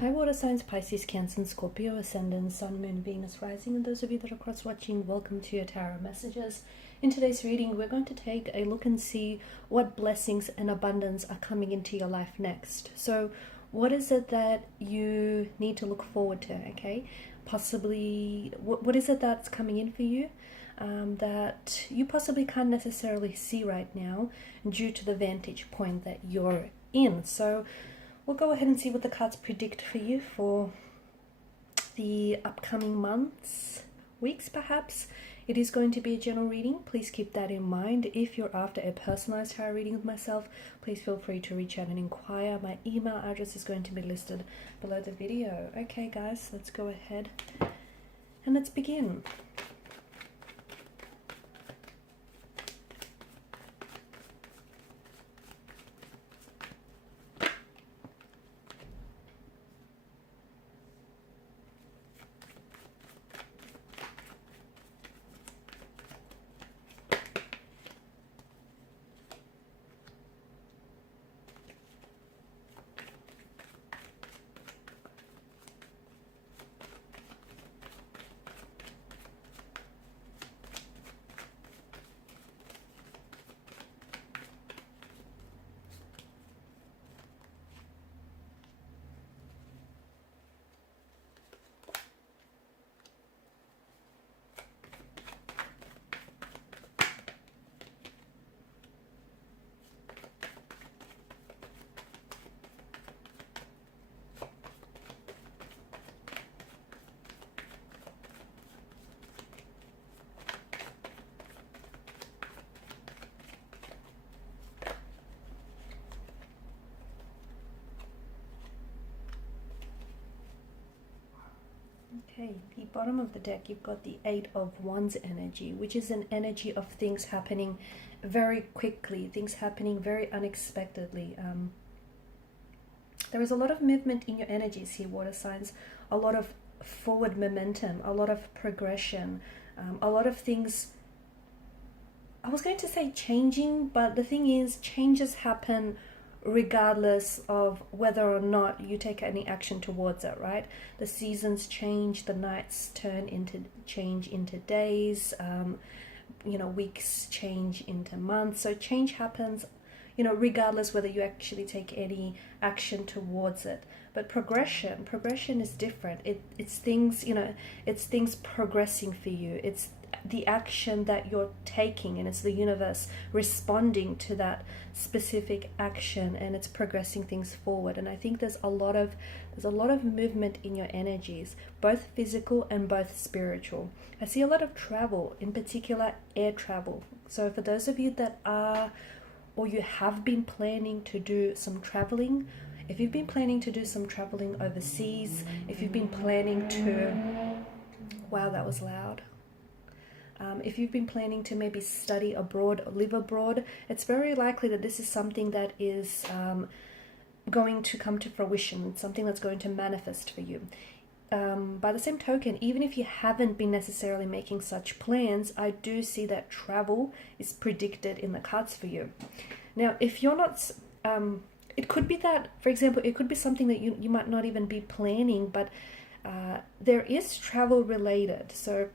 Hi, water signs, Pisces, Cancer, and Scorpio, Ascendant, Sun, Moon, Venus, Rising, and those of you that are cross-watching, welcome to your Tarot Messages. In today's reading, we're going to take a look and see what blessings and abundance are coming into your life next. So, what is it that you need to look forward to, okay? Possibly, what is it that's coming in for you that you possibly can't necessarily see right now due to the vantage point that you're in. So, we'll go ahead and see what the cards predict for you for the upcoming months, weeks perhaps. It is going to be a general reading. Please keep that in mind. If you're after a personalized tarot reading with myself, please feel free to reach out and inquire. My email address is going to be listed below the video. Okay guys, let's go ahead and let's begin. Okay, the bottom of the deck, you've got the Eight of Wands energy, which is an energy of things happening very quickly, things happening very unexpectedly. There is a lot of movement in your energies here, water signs, a lot of forward momentum, a lot of progression, a lot of things. I was going to say changing, but the thing is, changes happen regardless of whether or not you take any action towards it, right? The seasons change, the nights change into days, weeks change into months. So change happens, regardless whether you actually take any action towards it. But progression is different. It's things, it's things progressing for you. It's the action that you're taking, and it's the universe responding to that specific action, and it's progressing things forward. And I think there's a lot of movement in your energies, both physical and both spiritual. I see a lot of travel, in particular air travel. So for those of you that are, or you have been planning to do some traveling, if you've been planning to do some traveling overseas, if you've been planning to, wow, that was loud. If you've been planning to maybe study abroad or live abroad, it's very likely that this is something that is going to come to fruition, something that's going to manifest for you. By the same token, even if you haven't been necessarily making such plans, I do see that travel is predicted in the cards for you. Now, if you're not, it could be that, for example, it could be something that you might not even be planning, but there is travel related. So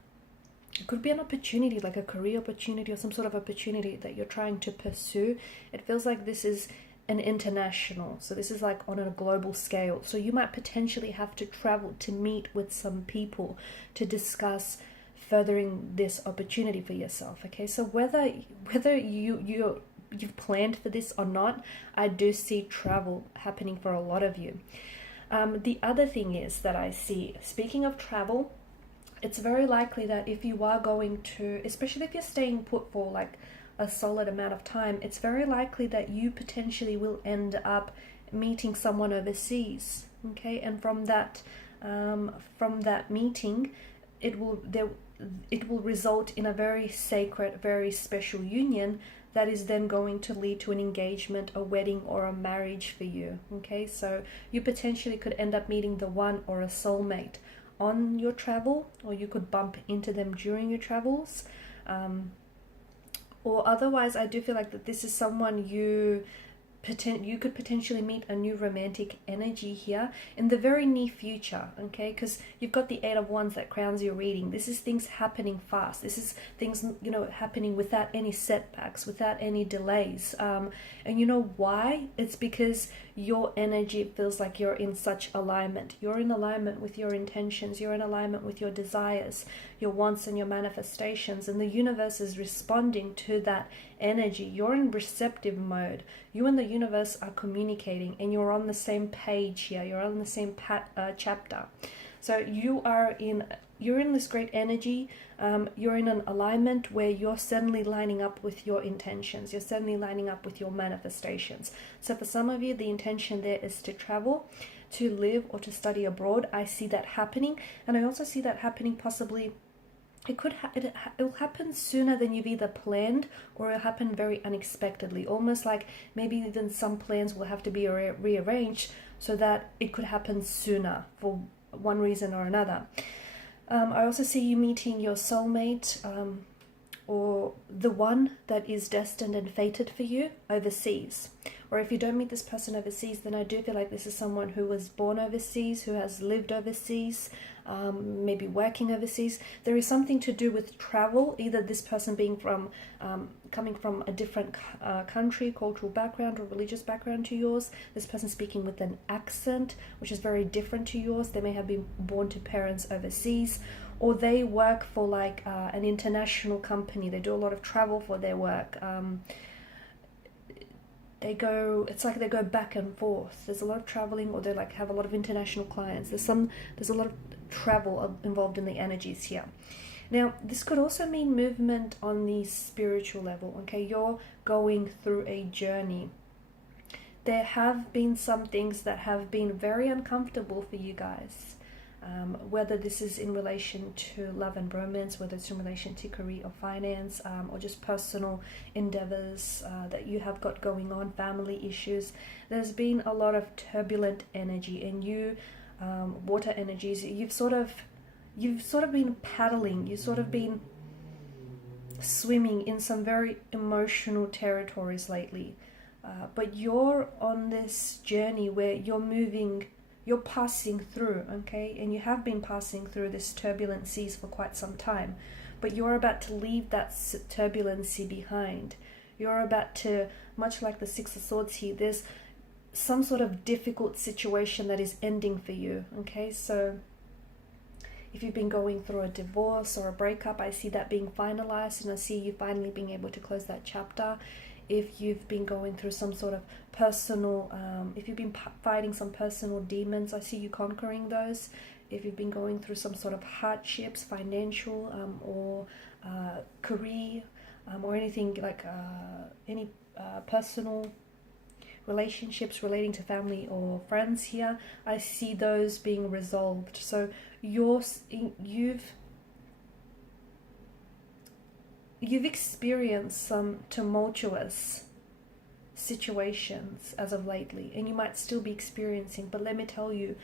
it could be an opportunity, like a career opportunity or some sort of opportunity that you're trying to pursue. It feels like this is an international, so this is like on a global scale. So you might potentially have to travel to meet with some people to discuss furthering this opportunity for yourself. Okay, so whether you've planned for this or not, I do see travel happening for a lot of you. The other thing is that I see, speaking of travel, it's very likely that if you are going to, especially if you're staying put for like a solid amount of time, it's very likely that you potentially will end up meeting someone overseas. Okay, and from that meeting, it will result in a very sacred, very special union that is then going to lead to an engagement, a wedding, or a marriage for you. Okay, so you potentially could end up meeting the one or a soulmate on your travel, or you could bump into them during your travels, or otherwise I do feel like that this is someone you you could potentially meet a new romantic energy here in the very near future, okay? Because you've got the Eight of Wands that crowns your reading. This is things happening fast. This is things, happening without any setbacks, without any delays. And you know why? It's because your energy feels like you're in such alignment. You're in alignment with your intentions. You're in alignment with your desires, your wants and your manifestations. And the universe is responding to that energy. You're in receptive mode. You and the universe are communicating, and you're on the same page here. You're on the same chapter. So you're in this great energy. You're in an alignment where you're suddenly lining up with your intentions. You're suddenly lining up with your manifestations. So for some of you, the intention there is to travel, to live, or to study abroad. I see that happening, and I also see that happening possibly. It'll happen sooner than you've either planned, or it'll happen very unexpectedly. Almost like maybe even some plans will have to be rearranged so that it could happen sooner for one reason or another. I also see you meeting your soulmate, or the one that is destined and fated for you overseas. Or if you don't meet this person overseas, then I do feel like this is someone who was born overseas, who has lived overseas, maybe working overseas. There is something to do with travel, either this person being coming from a different country, cultural background, or religious background to yours. This person speaking with an accent which is very different to yours. They may have been born to parents overseas, or they work for like an international company. They do a lot of travel for their work. It's like they go back and forth. There's a lot of traveling, or they like have a lot of international clients. There's a lot of travel involved in the energies here. Now, this could also mean movement on the spiritual level, okay? You're going through a journey. There have been some things that have been very uncomfortable for you guys. Whether this is in relation to love and romance, whether it's in relation to career or finance, or just personal endeavors that you have got going on, family issues. There's been a lot of turbulent energy, and you, water energies, you've sort of been paddling, you've sort of been swimming in some very emotional territories lately. But you're on this journey where you're passing through, okay? And you have been passing through this turbulent seas for quite some time, but you're about to leave that turbulency behind. You're about to, much like the Six of Swords here, there's some sort of difficult situation that is ending for you, okay? So if you've been going through a divorce or a breakup, I see that being finalized, and I see you finally being able to close that chapter. If you've been going through some sort of personal, if you've been fighting some personal demons, I see you conquering those. If you've been going through some sort of hardships, financial or career, or anything like any personal relationships relating to family or friends here, I see those being resolved. So you've experienced some tumultuous situations as of lately, and you might still be experiencing, but let me tell you,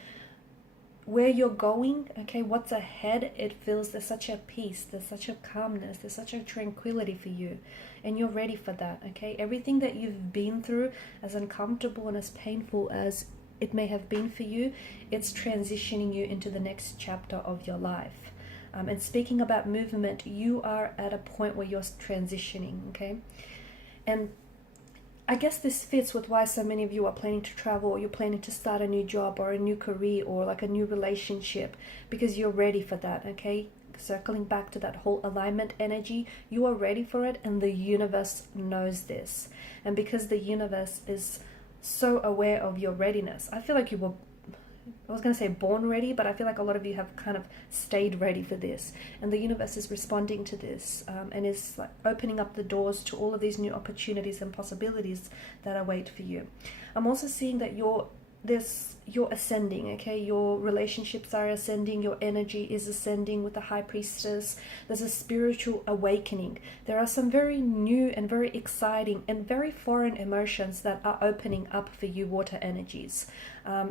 where you're going, okay, what's ahead, it feels there's such a peace, there's such a calmness, there's such a tranquility for you, and you're ready for that, okay? Everything that you've been through, as uncomfortable and as painful as it may have been for you, it's transitioning you into the next chapter of your life. And speaking about movement, you are at a point where you're transitioning, okay? And I guess this fits with why so many of you are planning to travel, or you're planning to start a new job or a new career or like a new relationship, because you're ready for that, okay? Circling back to that whole alignment energy, you are ready for it, and the universe knows this. And because the universe is so aware of your readiness, I feel like you were, I was going to say born ready, but I feel like a lot of you have kind of stayed ready for this. And the universe is responding to this, and is like opening up the doors to all of these new opportunities and possibilities that await for you. I'm also seeing that you're ascending, okay? Your relationships are ascending, your energy is ascending with the High Priestess. There's a spiritual awakening. There are some very new and very exciting and very foreign emotions that are opening up for you, water energies.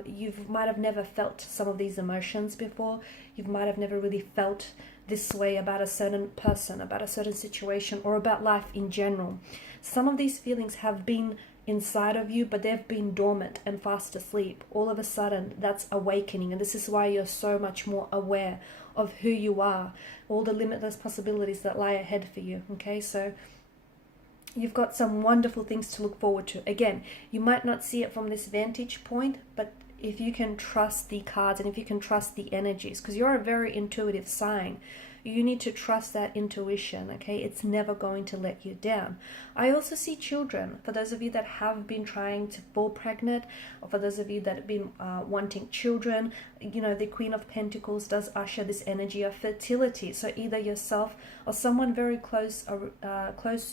You might have never felt some of these emotions before. You might have never really felt this way about a certain person, about a certain situation, or about life in general. Some of these feelings have been inside of you, but they've been dormant and fast asleep. All of a sudden, that's awakening. And this is why you're so much more aware of who you are, all the limitless possibilities that lie ahead for you. Okay, so you've got some wonderful things to look forward to. Again, you might not see it from this vantage point, but if you can trust the cards and if you can trust the energies, because you're a very intuitive sign, you need to trust that intuition, okay? It's never going to let you down. I also see children. For those of you that have been trying to fall pregnant, or for those of you that have been wanting children, you know, the Queen of Pentacles does usher this energy of fertility. So either yourself or someone very close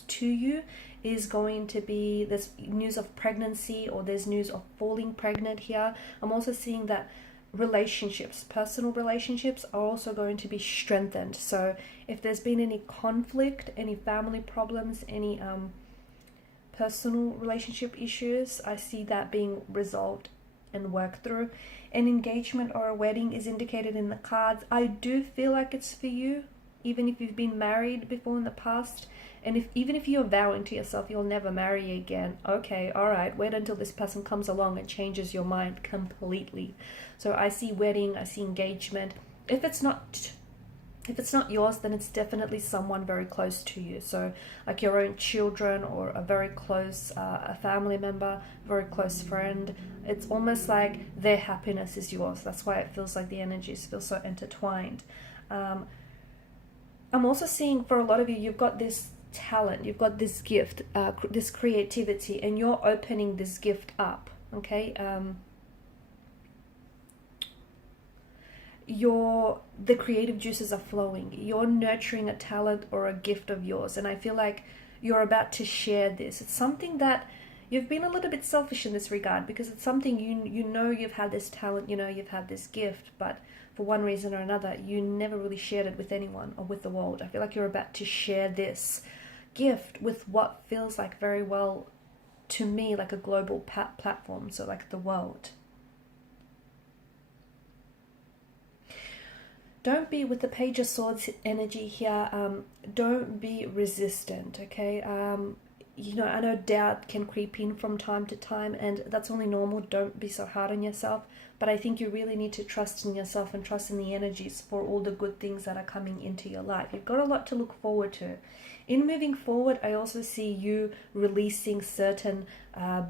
to you is going to be this news of pregnancy, or there's news of falling pregnant here. I'm also seeing that relationships, personal relationships, are also going to be strengthened. So if there's been any conflict, any family problems, any personal relationship issues, I see that being resolved and worked through. An engagement or a wedding is indicated in the cards. I do feel like it's for you, even if you've been married before in the past. And even if you're vowing to yourself you'll never marry again, okay, all right, wait until this person comes along and changes your mind completely. So I see wedding, I see engagement. If it's not yours, then it's definitely someone very close to you. So like your own children, or a very close a family member, very close friend. It's almost like their happiness is yours. That's why it feels like the energies feel so intertwined. I'm also seeing for a lot of you, you've got this talent, you've got this gift, this creativity, and you're opening this gift up, okay? The creative juices are flowing. You're nurturing a talent or a gift of yours, and I feel like you're about to share this. It's something that you've been a little bit selfish in this regard, because it's something you know you've had this talent, you know you've had this gift, but for one reason or another you never really shared it with anyone or with the world. I feel like you're about to share this gift with what feels like, very well to me, like a global platform, so like the world. Don't be, with the Page of Swords energy here, don't be resistant, okay? You know, I know doubt can creep in from time to time, and that's only normal. Don't be so hard on yourself, but I think you really need to trust in yourself and trust in the energies for all the good things that are coming into your life. You've got a lot to look forward to. In moving forward, I also see you releasing certain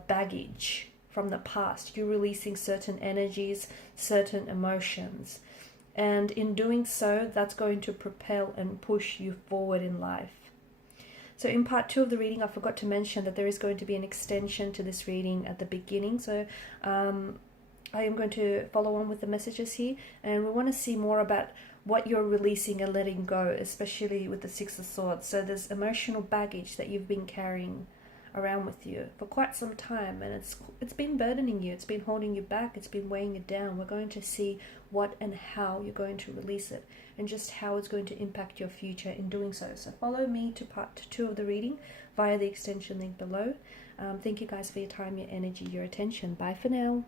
baggage from the past. You're releasing certain energies, certain emotions. And in doing so, that's going to propel and push you forward in life. So in part 2 of the reading, I forgot to mention that there is going to be an extension to this reading at the beginning. So I am going to follow on with the messages here, and we want to see more about what you're releasing and letting go, especially with the Six of Swords. So there's emotional baggage that you've been carrying around with you for quite some time, and it's been burdening you, it's been holding you back, it's been weighing you down. We're going to see what and how you're going to release it, and just how it's going to impact your future in doing so. So follow me to part 2 of the reading via the extension link below. Thank you guys for your time, your energy, your attention. Bye for now.